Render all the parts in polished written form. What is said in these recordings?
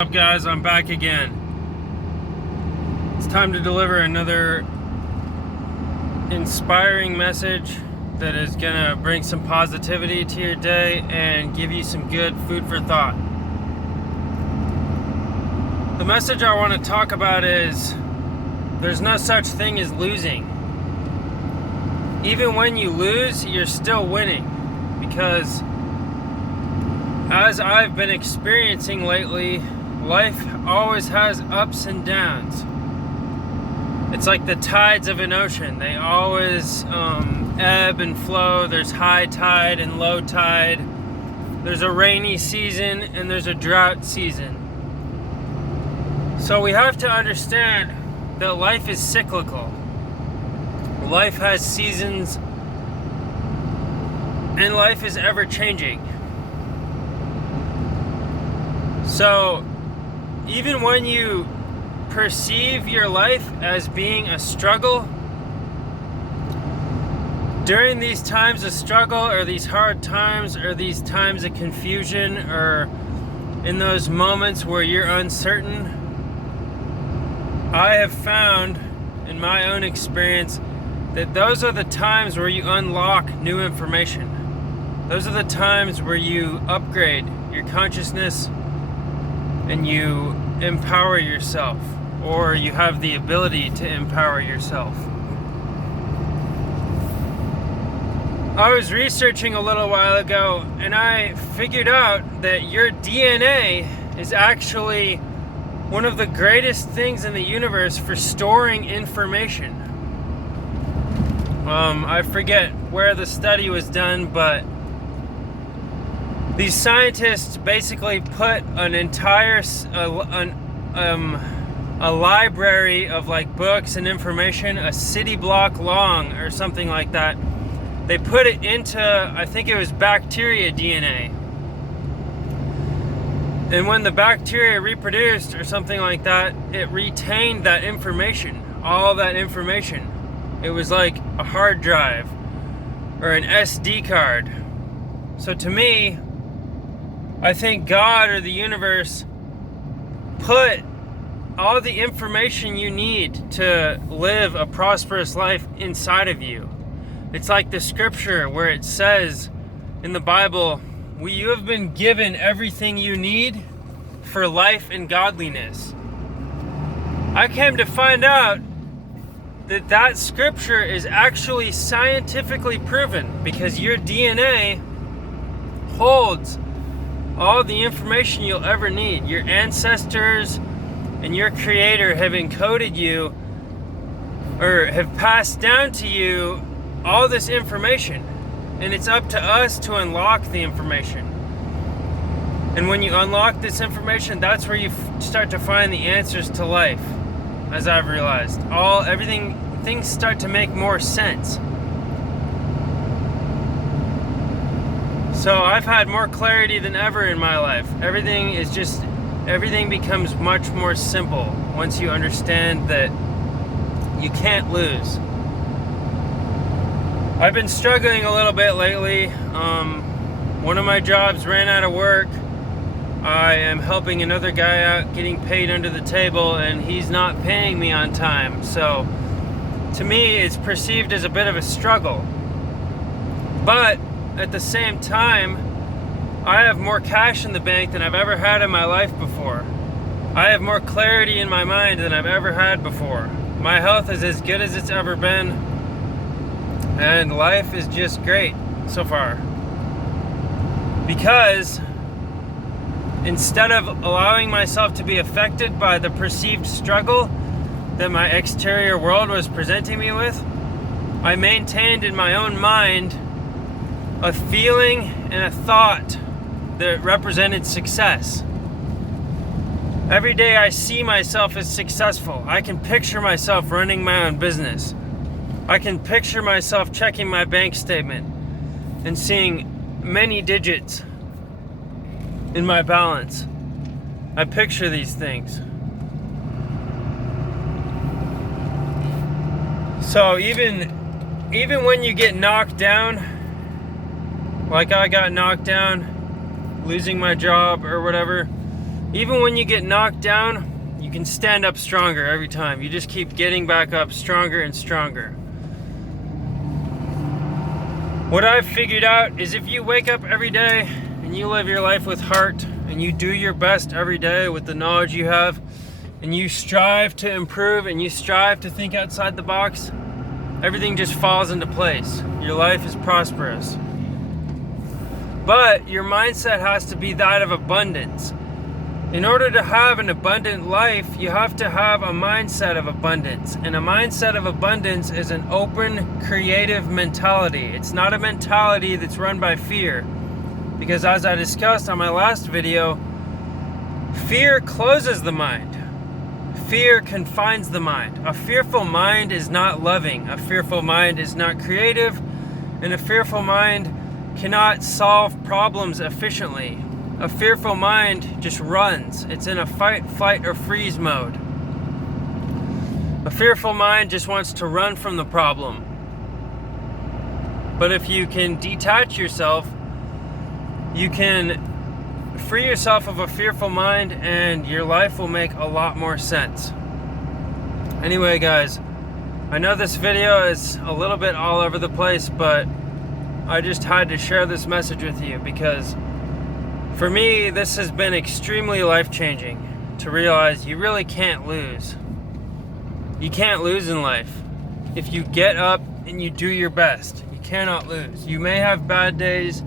What's up, guys? I'm back again. It's time to deliver another inspiring message that is gonna bring some positivity to your day and give you some good food for thought. The message I want to talk about is there's no such thing as losing. Even when you lose, you're still winning, because as I've been experiencing lately, life always has ups and downs. It's like the tides of an ocean. They always ebb and flow. There's high tide and low tide. There's a rainy season and there's a drought season. So we have to understand that life is cyclical. Life has seasons and life is ever changing. So even when you perceive your life as being a struggle, during these times of struggle or these hard times or these times of confusion or in those moments where you're uncertain, I have found in my own experience that those are the times where you unlock new information. Those are the times where you upgrade your consciousness and you empower yourself, or you have the ability to empower yourself. I was researching a little while ago and I figured out that your DNA is actually one of the greatest things in the universe for storing information. I forget where the study was done, but these scientists basically put an entire a library of like books and information, a city block long or something like that. They put it into, I think it was bacteria DNA. And when the bacteria reproduced or something like that, it retained that information, all that information. It was like a hard drive or an SD card. So to me, I think God or the universe put all the information you need to live a prosperous life inside of you. It's like the scripture where it says in the Bible, you have been given everything you need for life and godliness. I came to find out that that scripture is actually scientifically proven, because your DNA holds all the information you'll ever need. Your ancestors and your creator have encoded you, or have passed down to you, all this information. And it's up to us to unlock the information. And when you unlock this information, that's where you start to find the answers to life. As I've realized, things start to make more sense. So I've had more clarity than ever in my life. Everything becomes much more simple once you understand that you can't lose. I've been struggling a little bit lately. One of my jobs ran out of work. I am helping another guy out getting paid under the table, and he's not paying me on time. So to me, it's perceived as a bit of a struggle. But at the same time, I have more cash in the bank than I've ever had in my life before. I have more clarity in my mind than I've ever had before. My health is as good as it's ever been, and life is just great so far. Because instead of allowing myself to be affected by the perceived struggle that my exterior world was presenting me with, I maintained in my own mind a feeling and a thought that represented success. Every day I see myself as successful. I can picture myself running my own business. I can picture myself checking my bank statement and seeing many digits in my balance. I picture these things. So even when you get knocked down, like I got knocked down losing my job or whatever, Even when you get knocked down, you can stand up stronger every time. You just keep getting back up stronger and stronger. What I've figured out is if you wake up every day and you live your life with heart and you do your best every day with the knowledge you have and you strive to improve and you strive to think outside the box, everything just falls into place. Your life is prosperous. But your mindset has to be that of abundance. In order to have an abundant life, you have to have a mindset of abundance. And a mindset of abundance is an open, creative mentality. It's not a mentality that's run by fear. Because as I discussed on my last video, fear closes the mind. Fear confines the mind. A fearful mind is not loving. A fearful mind is not creative. And a fearful mind cannot solve problems efficiently. A fearful mind just runs. It's in a fight, flight, or freeze mode. A fearful mind just wants to run from the problem. But if you can detach yourself, you can free yourself of a fearful mind and your life will make a lot more sense. Anyway, guys, I know this video is a little bit all over the place, but I just had to share this message with you because for me, this has been extremely life-changing to realize you really can't lose. You can't lose in life. If you get up and you do your best, you cannot lose. You may have bad days,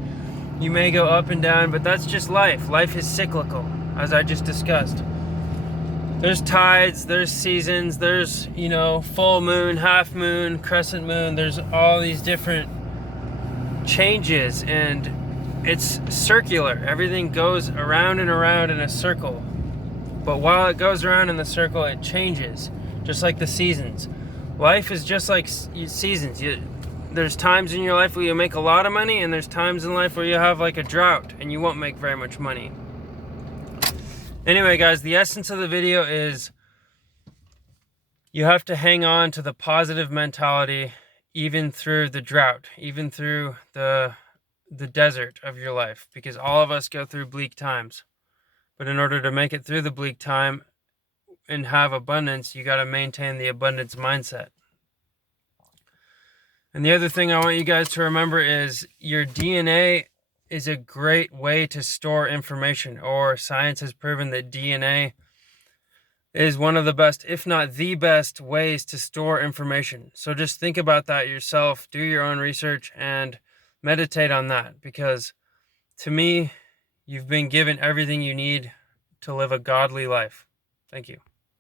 you may go up and down, but that's just life. Life is cyclical, as I just discussed. There's tides, there's seasons, there's, full moon, half moon, crescent moon. There's all these different changes, and it's circular. Everything goes around and around in a circle. But while it goes around in the circle, it changes, just like the seasons. Life is just like seasons. There's times in your life where you make a lot of money, and there's times in life where you have like a drought and you won't make very much money. Anyway, guys, the essence of the video is you have to hang on to the positive mentality even through the drought, even through the desert of your life, because all of us go through bleak times. But in order to make it through the bleak time and have abundance, you got to maintain the abundance mindset. And the other thing I want you guys to remember is your DNA is a great way to store information, or science has proven that DNA is one of the best, if not the best, ways to store information. So just think about that yourself, do your own research, and meditate on that, because to me, you've been given everything you need to live a godly life. Thank you.